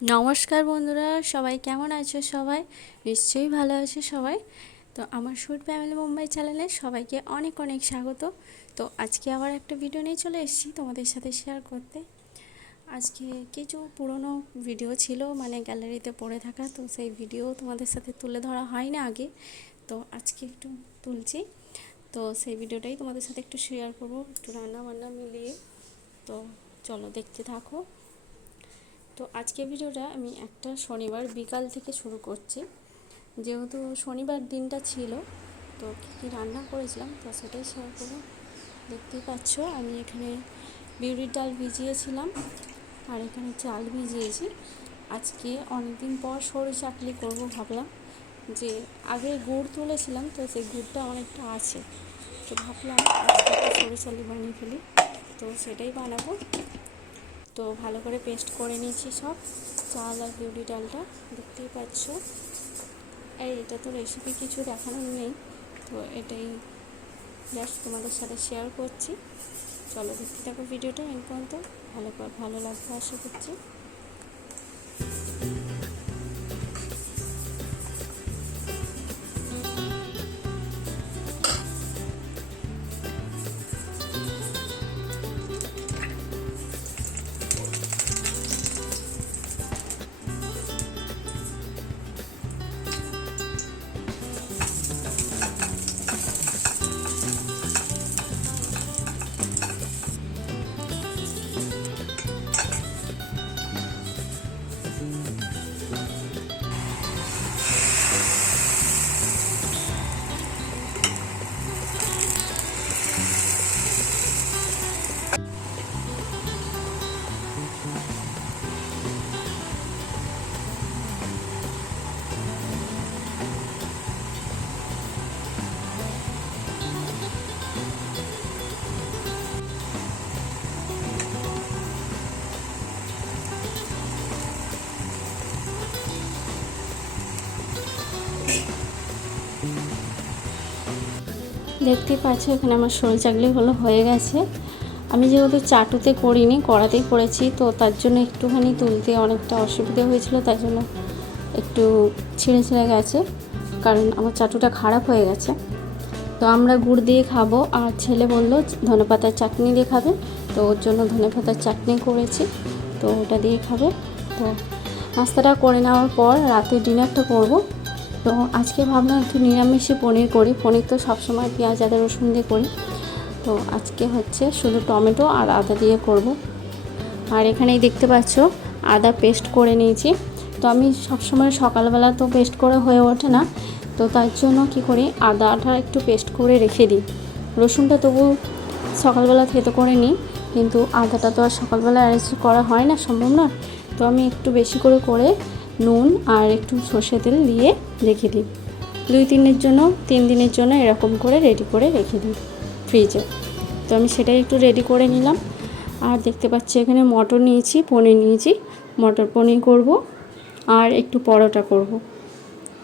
নমস্কার বন্ধুরা, সবাই কেমন আছো? সবাই নিশ্চয়ই ভালো আছে সবাই। তো আমার শুট ফ্যামিলি মুম্বাই চ্যানেলে সবাইকে অনেক অনেক স্বাগত। তো আজকে আবার একটা ভিডিও নিয়ে চলে এসেছি তোমাদের সাথে শেয়ার করতে। আজকে কিছু পুরনো ভিডিও ছিল, মানে গ্যালারিতে পড়ে থাকা, তো সেই ভিডিও তোমাদের সাথে তুলে ধরা হয় না আগে, তো আজকে একটু তুলছি। তো সেই ভিডিওটাই তোমাদের সাথে একটু শেয়ার করবো, একটু রান্না বান্না মিলিয়ে। তো চলো দেখতে থাকো। তো আজকে ভিডিওটা আমি একটা শনিবার বিকাল থেকে শুরু করছি, যেহেতু শনিবার দিনটা ছিল। তো কী কী রান্না করেছিলাম তো সেটাই শেয়ার করবো। দেখতেই পাচ্ছ আমি এখানে বিউলির ডাল ভিজিয়েছিলাম, আর এখানে চাল ভিজিয়েছি। আজকে অনেক দিন পর সরু চাকলি করব ভাবলাম, যে আগে গুড় তুলেছিলাম তো সেই গুড়টা অনেকটা আছে, তো ভাবলাম আজকে একটা সরু চাকলি বানিয়ে ফেলি, তো সেটাই বানাবো। তো ভালো করে পেস্ট করে নিয়েছি সব চাল আর বিউলি ডালটা, দেখতেই পাচ্ছ। আর এটা তো রেসিপি কিছু দেখানোর নেই, তো এটাই জাস্ট তোমাদের সাথে শেয়ার করছি। চলো দেখতে থাকো ভিডিওটা এন পর্যন্ত, ভালো লাগবে আশা করছি। দেখতেই পাচ্ছ এখানে আমার সরু চাকলিগুলো হয়ে গেছে। আমি যেহেতু চাটুতে করিনি, কড়াতেই করেছি, তো তার জন্য একটুখানি তুলতে অনেকটা অসুবিধা হয়েছিল, তাই জন্য একটু ছিঁড়ে ছিঁড়ে গেছে, কারণ আমার চাটুটা খারাপ হয়ে গেছে। তো আমরা গুড় দিয়ে খাবো, আর ছেলে বললো ধনেপাতার চাটনি দিয়ে খাবে, তো ওর জন্য ধনেপাতার চাটনি করেছি, তো ওটা দিয়ে খাবে। তো নাস্তাটা করে নেওয়ার পর রাতে ডিনারটা করব। তো আজকে ভাবলাম একটু নিরামিষে পনির করি, পনির তো সবসময় পেঁয়াজ আদা রসুন দিয়ে করি, তো আজকে হচ্ছে শুধু টমেটো আর আদা দিয়ে করব। আর এখানেই দেখতে পাচ্ছ আদা পেস্ট করে নিয়েছি। তো আমি সবসময় সকালবেলা তো পেস্ট করে হয়ে ওঠে না, তো তার জন্য কি করি আদাটা একটু পেস্ট করে রেখে দিই। রসুনটা তবু সকালবেলা থেতো করে নিই, কিন্তু আদাটা তো আর সকালবেলা অ্যারেঞ্জ করা হয় না, সম্ভব না। তো আমি একটু বেশি করে করে নুন আর একটু সর্ষে তেল দিয়ে রেখে দিই, 3 দিনের জন্য এরকম করে রেডি করে রেখে দিই ফ্রিজে। তো আমি সেটাই একটু রেডি করে নিলাম। আর দেখতে পাচ্ছি এখানে মটর নিয়েছি, পনির নিয়েছি, মটর পনির করব আর একটু পরোটা করব,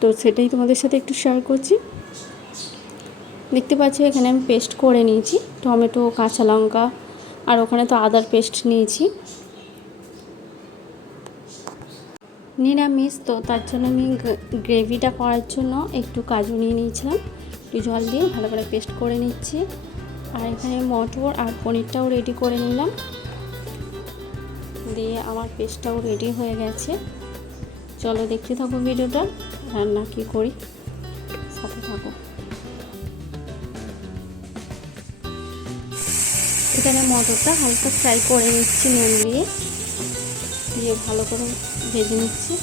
তো সেটাই তোমাদের সাথে একটু শেয়ার করছি। দেখতে পাচ্ছি এখানে আমি পেস্ট করে নিয়েছি টমেটো কাঁচা লঙ্কা, আর ওখানে তো আদার পেস্ট নিয়েছি। নিরামিষ তো তার জন্য আমি গ্রেভিটা করার জন্য একটু কাজু নিয়ে নিয়েছিলাম, একটু জল দিয়ে ভালো করে পেস্ট করে নিচ্ছি। আর এখানে মটর আর পনিরটাও রেডি করে নিলাম, দিয়ে আমার পেস্টটাও রেডি হয়ে গেছে। চলো দেখতে থাকো ভিডিওটা, রান্না কী করি সাথে থাকো। এখানে মটরটা হালকা ফ্রাই করে নিচ্ছি নুন দিয়ে, দিয়ে ভালো করে ভেজে নিচ্ছি।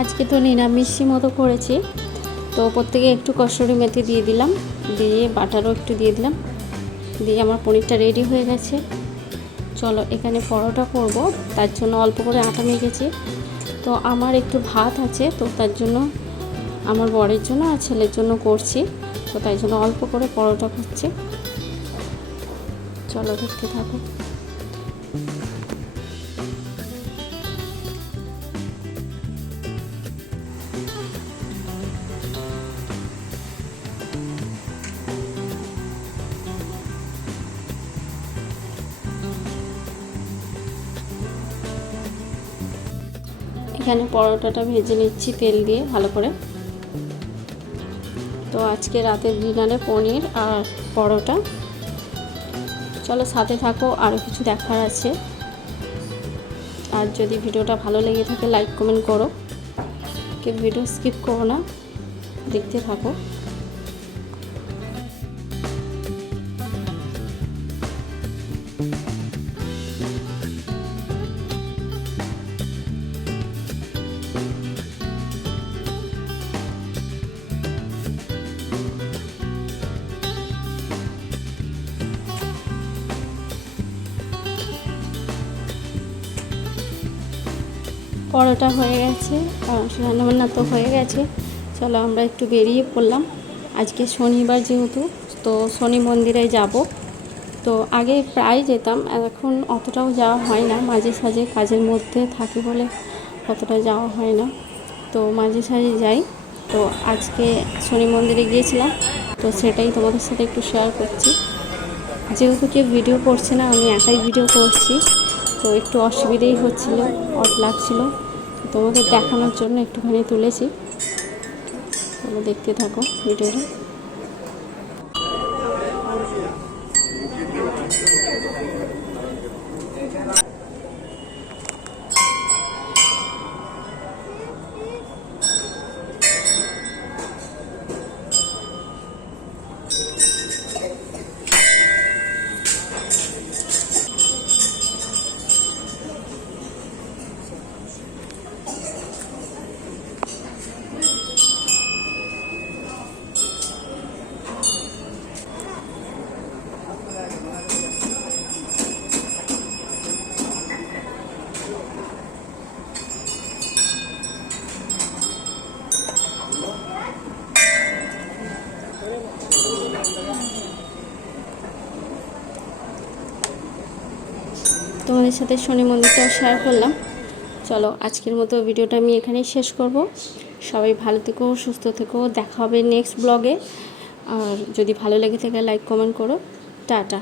আজকে তো নিরামিষি মতো করেছি, তো প্রত্যেকে একটু কসুরি মেথি দিয়ে দিলাম, দিয়ে বাটারও একটু দিয়ে দিলাম, দিয়ে আমার পনিরটা রেডি হয়ে গেছে। চলো এখানে পরোটা করব, তার জন্য অল্প করে আটা মেখেছি। তো আমার একটু ভাত আছে, তো তার জন্য আমার বরের জন্য আর ছেলের জন্য করছি, তো তাই জন্য অল্প করে পরোটা করছি। চলো দেখতে থাকো। এখানে পরোটাটা ভেজে নিচ্ছি তেল দিয়ে ভালো করে। তো আজকে রাতের ডিনারে পনির আর পরোটা। চলো সাথে থাকো, আরও কিছু দেখার আছে। আর যদি ভিডিওটা ভালো লেগে থাকে লাইক কমেন্ট করো, কেউ ভিডিও স্কিপ করো না, দেখতে থাকো। পরোটা হয়ে গেছে, রান্নাবান্না তো হয়ে গেছে। চলো আমরা একটু বেরিয়ে পড়লাম। আজকে শনিবার যেহেতু, তো শনি মন্দিরে যাব। তো আগে প্রায় যেতাম, এখন অতটাও যাওয়া হয় না, মাঝে সাঝে কাজের মধ্যে থাকি বলে অতটা যাওয়া হয় না, তো মাঝে সাঝে যাই। তো আজকে শনি মন্দিরে গিয়েছিলাম, তো সেটাই তোমাদের সাথে একটু শেয়ার করছি। যেহেতু কেউ ভিডিও করছে না, আমি একাই ভিডিও করছি, তো একটু অসুবিধেই হচ্ছিলো, অড লাগছিলো, তোমাদের দেখানোর জন্য একটুখানি তুলেছি। তোমরা দেখতে থাকো ভিডিওটা। তোমাদের সাথে শনি মন্দিরটাও শেয়ার করলাম। চলো আজকের মতো ভিডিওটা আমি এখানেই শেষ করব। সবাই ভালো থেকো, সুস্থ থেকো, দেখা হবে নেক্সট ব্লগে। আর যদি ভালো লেগে থাকে লাইক কমেন্ট করো। টাটা।